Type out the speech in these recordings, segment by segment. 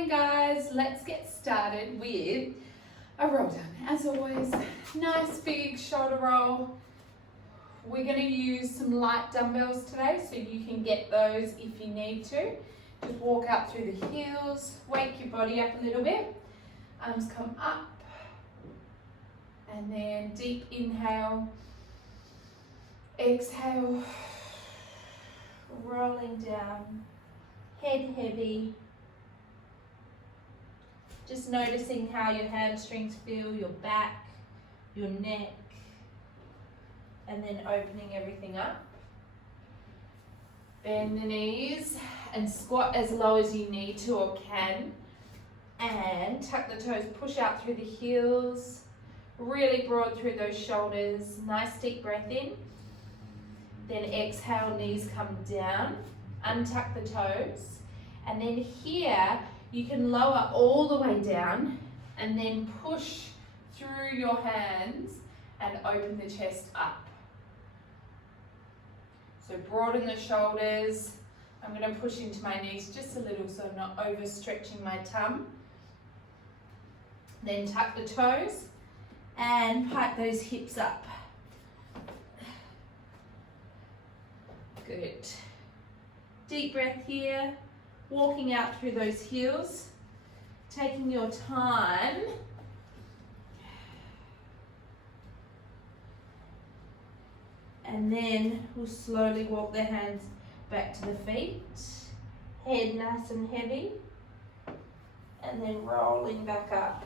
morning, guys. Let's get started with a roll down. As always, nice big shoulder roll. We're going to use some light dumbbells today, so you can get those if you need to. Just walk out through the heels, wake your body up a little bit. Arms come up, and then deep inhale, exhale, rolling down, head heavy. Just noticing how your hamstrings feel, your back, your neck, and then opening everything up. Bend the knees and squat as low as you need to or can. And tuck the toes, push out through the heels, really broad through those shoulders. Nice deep breath in. Then exhale, knees come down, untuck the toes. And then here, you can lower all the way down and then push through your hands and open the chest up. So broaden the shoulders. I'm going to push into my knees just a little so I'm not overstretching my tum. Then tuck the toes and pipe those hips up. Good. Deep breath here. Walking out through those heels, taking your time. And then we'll slowly walk the hands back to the feet. Head nice and heavy. And then rolling back up.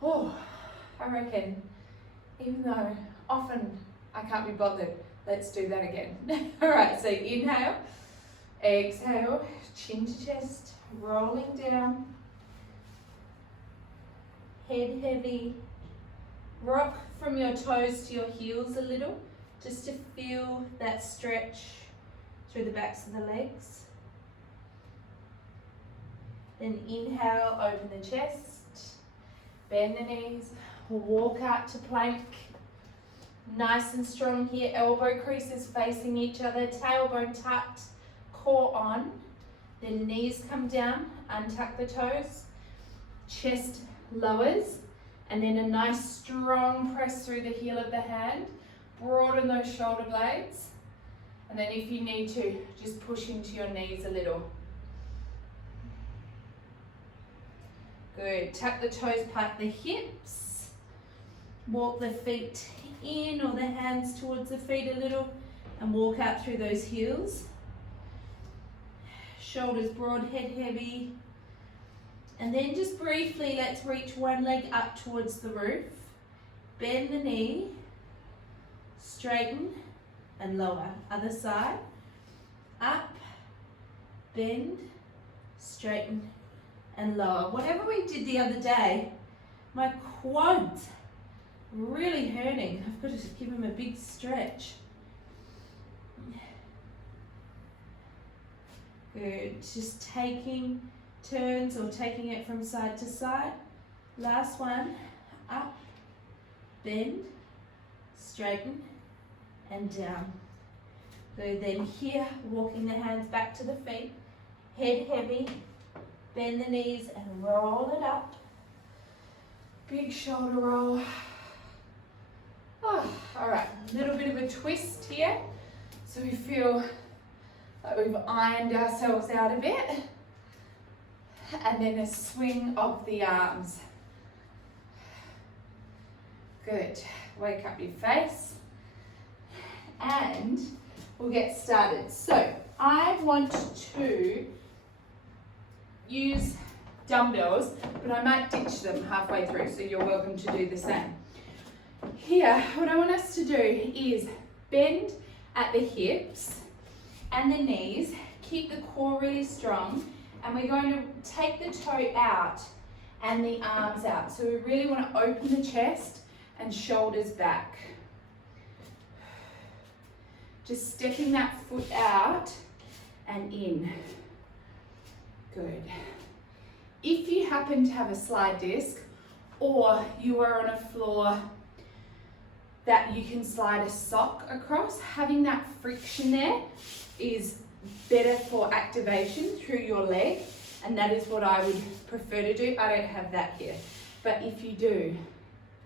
Oh, I reckon, even though often I can't be bothered, let's do that again. All right, so inhale. Exhale, chin to chest, rolling down, head heavy. Rock from your toes to your heels a little, just to feel that stretch through the backs of the legs. Then inhale, open the chest, bend the knees, walk out to plank. Nice and strong here, elbow creases facing each other, tailbone tucked. Core on, then knees come down, untuck the toes, chest lowers, and then a nice strong press through the heel of the hand, broaden those shoulder blades, and then if you need to, just push into your knees a little. Good, tuck the toes, pipe the hips, walk the feet in or the hands towards the feet a little, and walk out through those heels. Shoulders broad, head heavy. And then just briefly, let's reach one leg up towards the roof. Bend the knee, straighten and lower. Other side, up, bend, straighten and lower. Whatever we did the other day, my quads really hurting. I've got to give them a big stretch. Good, just taking turns or taking it from side to side. Last one, up, bend, straighten and down. Good, then here, walking the hands back to the feet, head heavy, bend the knees and roll it up. Big shoulder roll. Oh, all right, a little bit of a twist here. So we feel like we've ironed ourselves out a bit. And then a swing of the arms. Good. Wake up your face. And we'll get started. So I want to use dumbbells, but I might ditch them halfway through, so you're welcome to do the same. Here, what I want us to do is bend at the hips and the knees, keep the core really strong, and we're going to take the toe out and the arms out. So we really want to open the chest and shoulders back. Just stepping that foot out and in. Good. If you happen to have a slide disc or you are on a floor that you can slide a sock across, having that friction there is better for activation through your leg And that is what I would prefer to do. I don't have that here. But if you do,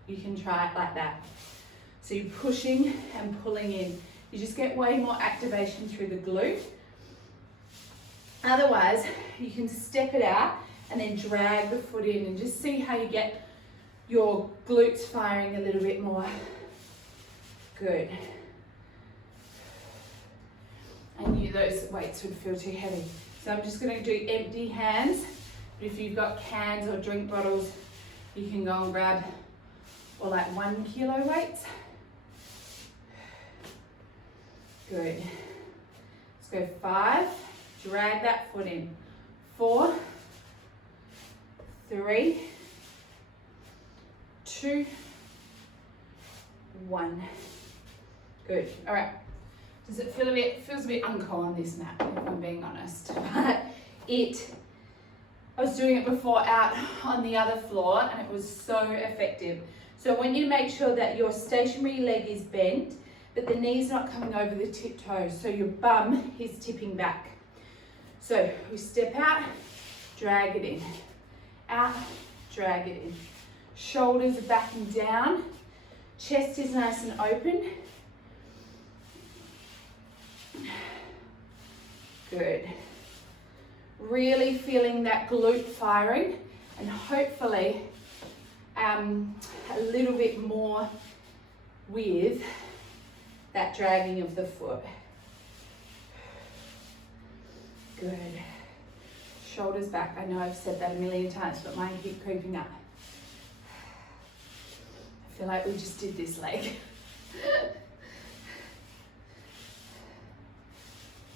you can try it like that. So you're pushing and pulling in. You just get way more activation through the glute. Otherwise, you can step it out and then drag the foot in and just see how you get your glutes firing a little bit more. Good. I knew those weights would feel too heavy. So I'm just going to do empty hands. But if you've got cans or drink bottles, you can go and grab, or like 1 kilo weights. Good. Let's go 5. Drag that foot in. 4, 3, 2, 1. Good. All right. Does it feel feels a bit uncool on this mat, if I'm being honest. But I was doing it before out on the other floor and it was so effective. So I want you to make sure that your stationary leg is bent, but the knee's not coming over the tiptoes, so your bum is tipping back. So we step out, drag it in. Out, drag it in. Shoulders are backing down. Chest is nice and open. Good. Really feeling that glute firing, and hopefully a little bit more with that dragging of the foot. Good. Shoulders back. I know I've said that a million times, but mine keep creeping up. I feel like we just did this leg.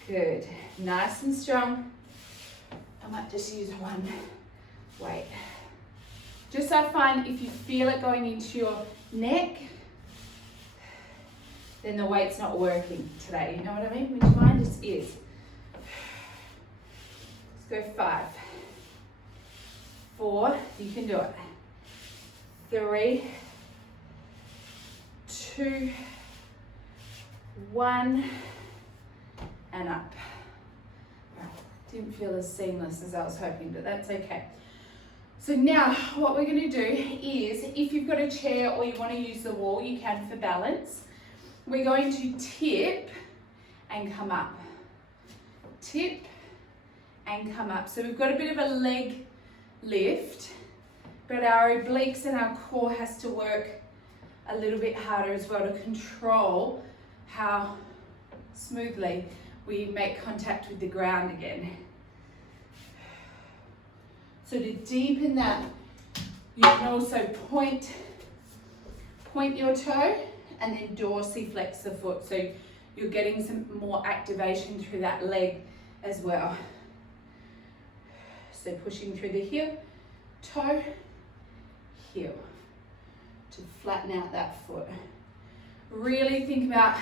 Good. Nice and strong. I might just use one weight. Just so I find if you feel it going into your neck, then the weight's not working today. You know what I mean? Which mine just is. Let's go 5. 4, you can do it. 3, 2, 1, and up. Didn't feel as seamless as I was hoping, but that's okay. So now what we're going to do is, if you've got a chair or you want to use the wall, you can for balance. We're going to tip and come up. Tip and come up. So we've got a bit of a leg lift, but our obliques and our core has to work a little bit harder as well to control how smoothly we make contact with the ground again. So to deepen that, you can also point your toe and then dorsiflex the foot. So you're getting some more activation through that leg as well. So pushing through the heel, toe, heel to flatten out that foot. Really think about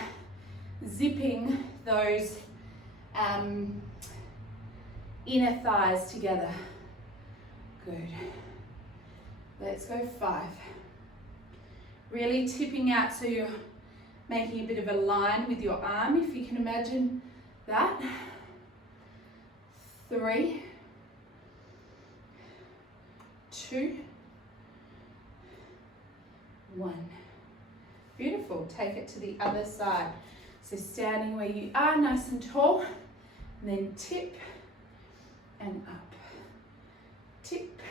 zipping those inner thighs together. Good. Let's go 5. Really tipping out so you're making a bit of a line with your arm, if you can imagine that. 3, 2, 1. Beautiful. Take it to the other side. So standing where you are, nice and tall, and then tip and up. Tip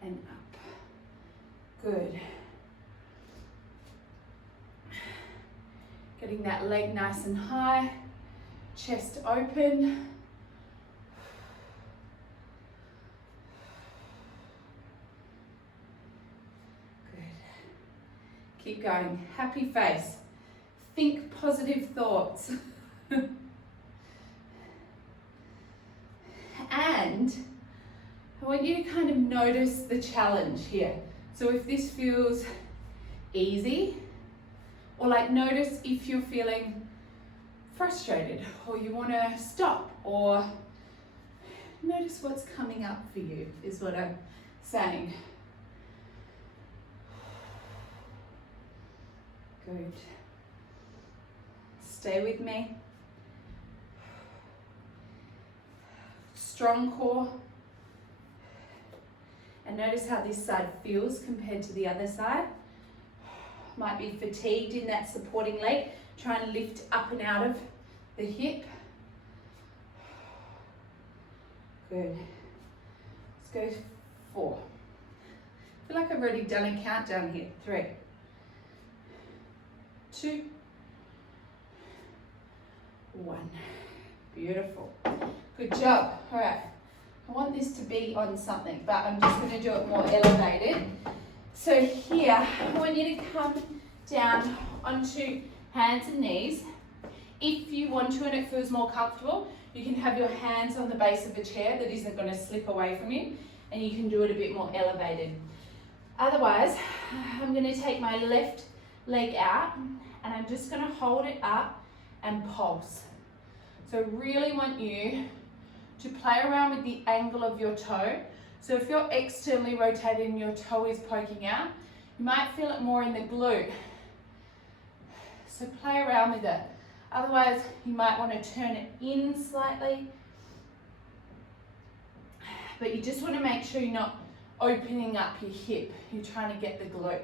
and up. Good. Getting that leg nice and high, chest open. Good. Keep going. Happy face. Think positive thoughts. And I want you to kind of notice the challenge here. So if this feels easy, or like notice if you're feeling frustrated or you want to stop, or notice what's coming up for you is what I'm saying. Good. Stay with me. Strong core, And notice how this side feels compared to the other side. Might be fatigued in that supporting leg. Try and lift up and out of the hip. Good. Let's go 4. I feel like I've already done a countdown here. 3, 2, 1. Beautiful. Good job. All right. I want this to be on something, but I'm just going to do it more elevated. So here, I want you to come down onto hands and knees. If you want to and it feels more comfortable, you can have your hands on the base of the chair that isn't going to slip away from you, and you can do it a bit more elevated. Otherwise, I'm going to take my left leg out and I'm just going to hold it up and pulse. So really want you to play around with the angle of your toe. So if you're externally rotating and your toe is poking out, you might feel it more in the glute. So play around with it. Otherwise, you might want to turn it in slightly. But you just want to make sure you're not opening up your hip. You're trying to get the glute.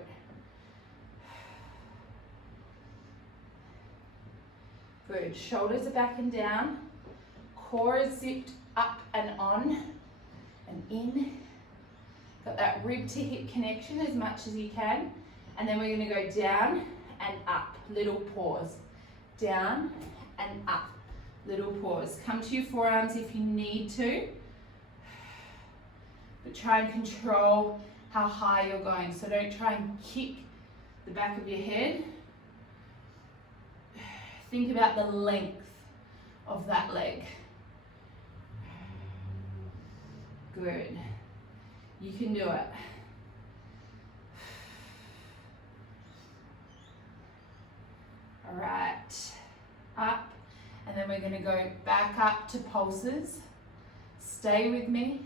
Good. Shoulders are back and down. Core is zipped up and on and in. Got that rib to hip connection as much as you can. And then we're going to go down and up. Little pause. Down and up. Little pause. Come to your forearms if you need to. But try and control how high you're going. So don't try and kick the back of your head. Think about the length of that leg. Good. You can do it. All right. Up. And then we're going to go back up to pulses. Stay with me.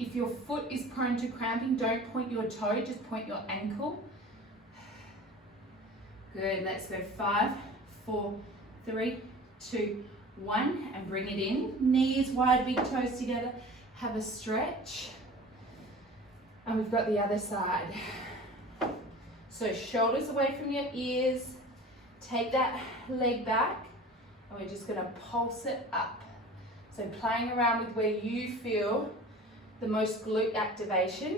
If your foot is prone to cramping, don't point your toe, just point your ankle. Good. Let's go 5, 4, 3, 2, 1, and bring it in. Knees wide, big toes together. Have a stretch. And we've got the other side. So shoulders away from your ears. Take that leg back, and we're just going to pulse it up. So playing around with where you feel the most glute activation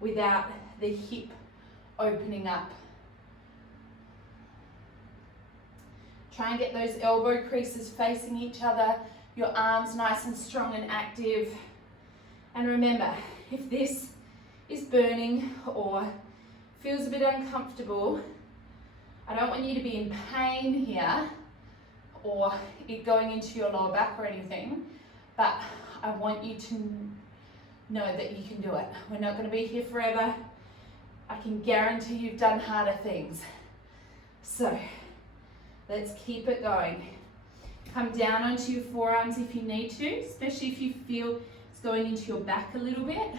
without the hip opening up. Try and get those elbow creases facing each other, your arms nice and strong and active. And remember, if this is burning or feels a bit uncomfortable, I don't want you to be in pain here or it going into your lower back or anything, but I want you to know that you can do it. We're not going to be here forever. I can guarantee you've done harder things. So let's keep it going. Come down onto your forearms if you need to, especially if you feel it's going into your back a little bit.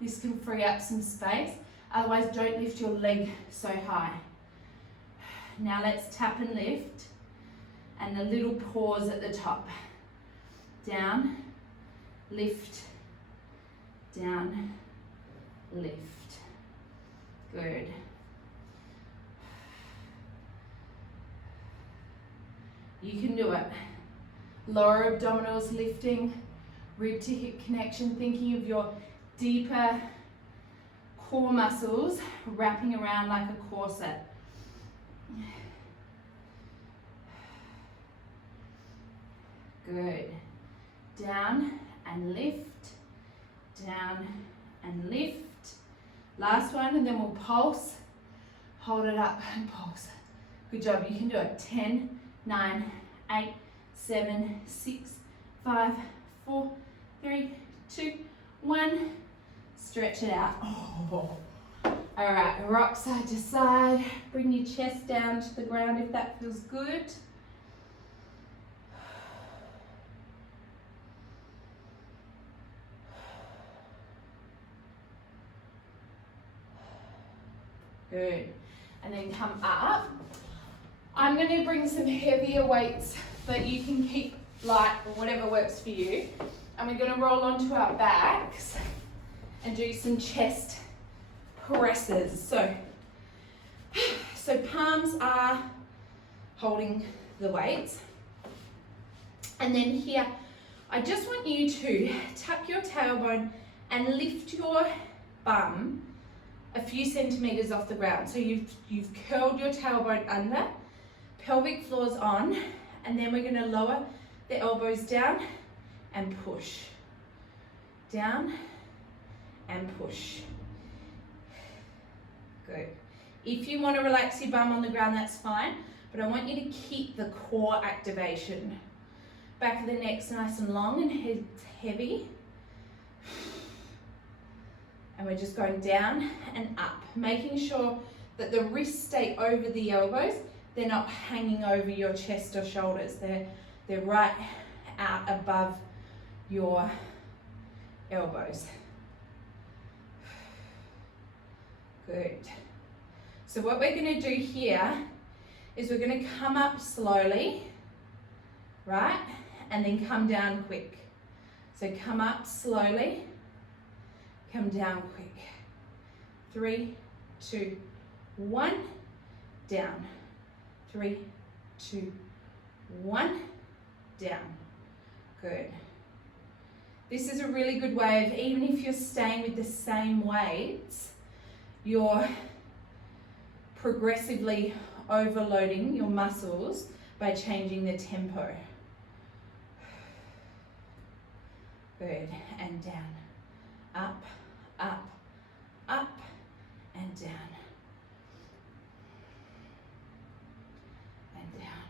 This can free up some space. Otherwise, don't lift your leg so high. Now let's tap and lift, and a little pause at the top. Down, lift, down, lift. Good. You can do it. Lower abdominals lifting, rib to hip connection, thinking of your deeper core muscles wrapping around like a corset. Good. Down and lift, down and lift. Last one, and then we'll pulse. Hold it up and pulse. Good job, you can do it. 10, 9, 8, 7, 6, 5, 4, 3, 2, 1. Stretch it out. Oh. All right, rock side to side. Bring your chest down to the ground if that feels good. Good. And then come up. I'm going to bring some heavier weights, but you can keep light or whatever works for you. And we're gonna roll onto our backs and do some chest presses. So palms are holding the weights. And then here, I just want you to tuck your tailbone and lift your bum a few centimeters off the ground. So you've curled your tailbone under, pelvic floor's on, and then we're gonna lower the elbows down and push. Down and push. Good. If you want to relax your bum on the ground, that's fine, but I want you to keep the core activation. Back of the neck's nice and long and head's heavy. And we're just going down and up, making sure that the wrists stay over the elbows. They're not hanging over your chest or shoulders. They're right out above your elbows. Good. So what we're going to do here is we're going to come up slowly, right? And then come down quick. So come up slowly, come down quick. 3, 2, 1, down. 3, 2, 1, down. Good. This is a really good way of, even if you're staying with the same weights, you're progressively overloading your muscles by changing the tempo. Good, and down, up, up, up, and down. And down.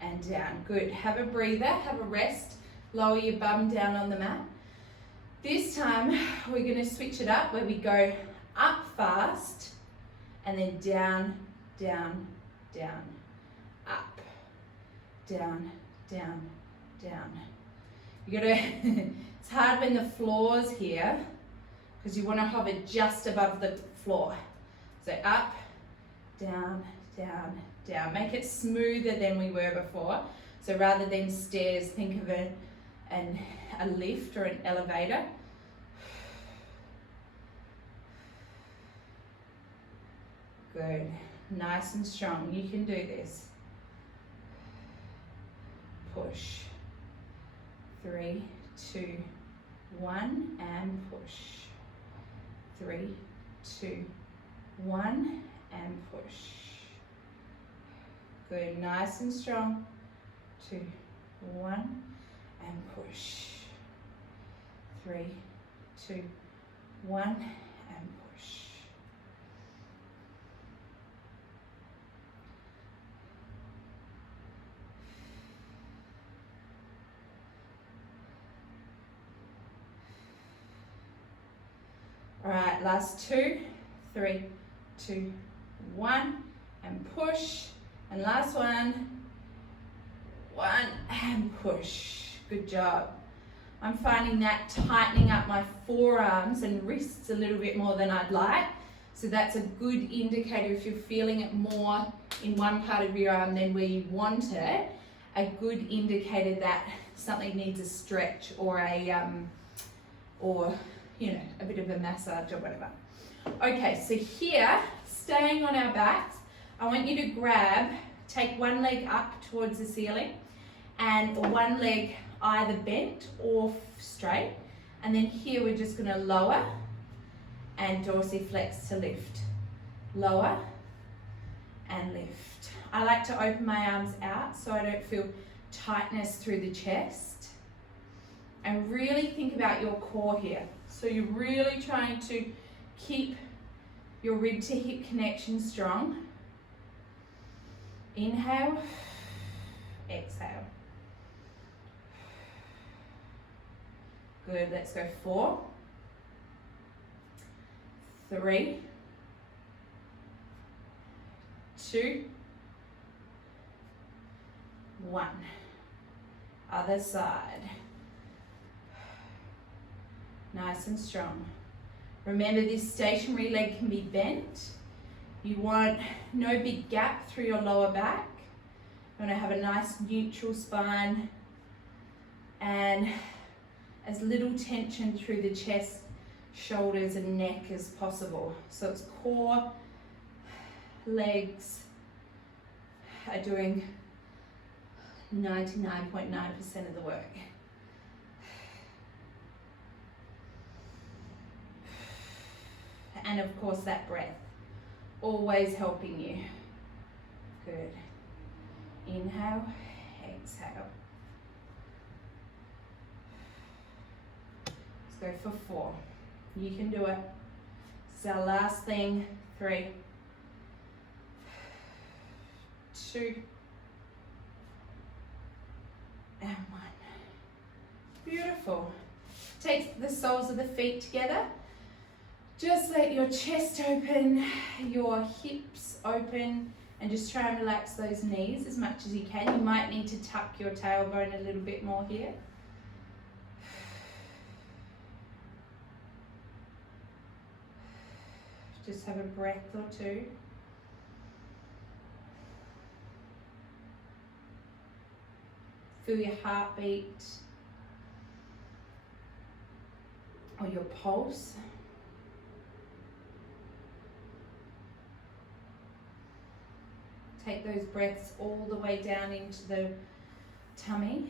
And down, good. Have a breather, have a rest. Lower your bum down on the mat. This time, we're gonna switch it up where we go up fast, and then down, down, down, up, down, down, down. You gotta, it's hard when the floor's here, because you wanna hover just above the floor. So up, down, down, down. Make it smoother than we were before. So rather than stairs, think of a lift or an elevator. Good, nice and strong. You can do this. Push. 3, 2, 1, and push. 3, 2, 1, and push. Good, nice and strong. 2, 1, and push. 3, 2, 1, and push. All right, last 2, 3, 2, 1, and push. And last 1, 1, and push. Good job. I'm finding that tightening up my forearms and wrists a little bit more than I'd like. So that's a good indicator if you're feeling it more in one part of your arm than where you want it. A good indicator that something needs a stretch or a a bit of a massage or whatever. Okay, so here, staying on our backs, I want you to take one leg up towards the ceiling and one leg either bent or straight. And then here we're just gonna lower and dorsiflex to lift. Lower and lift. I like to open my arms out so I don't feel tightness through the chest. And really think about your core here. So you're really trying to keep your rib to hip connection strong. Inhale, exhale. Good, let's go 4, 3, 2, 1. Other side. Nice and strong. Remember, this stationary leg can be bent. You want no big gap through your lower back. You want to have a nice neutral spine and as little tension through the chest, shoulders and neck as possible. So it's core, legs are doing 99.9% of the work. And of course that breath, always helping you. Good. Inhale, exhale. Let's go for 4. You can do it. This is our last thing. 3, 2, and 1. Beautiful. Take the soles of the feet together. Just let your chest open, your hips open, and just try and relax those knees as much as you can. You might need to tuck your tailbone a little bit more here. Just have a breath or two. Feel your heartbeat or your pulse. Take those breaths all the way down into the tummy.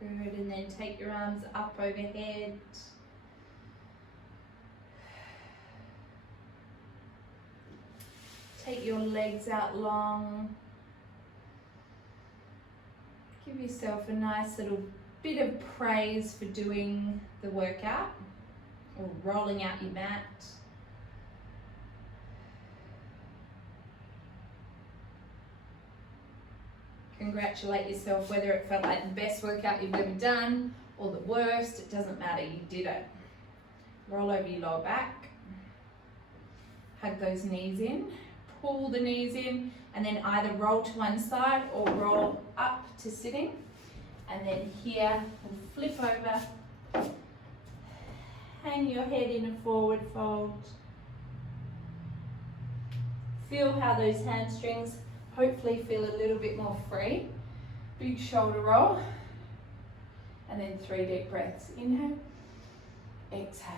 Good, and then take your arms up overhead. Take your legs out long. Give yourself a nice little bit of praise for doing the workout or rolling out your mat. Congratulate yourself, whether it felt like the best workout you've ever done or the worst, it doesn't matter, you did it. Roll over your lower back, hug those knees in, pull the knees in, and then either roll to one side or roll up to sitting. And then here, and flip over, hang your head in a forward fold. Feel how those hamstrings hopefully feel a little bit more free. Big shoulder roll. And then 3 deep breaths. Inhale, exhale.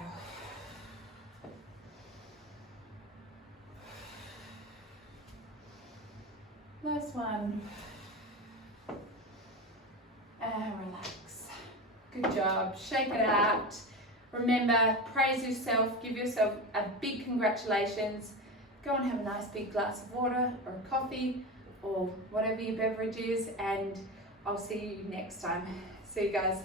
Last one. And relax. Good job. Shake it out. Remember, praise yourself. Give yourself a big congratulations. Go and have a nice big glass of water or a coffee or whatever your beverage is, and I'll see you next time. See you guys.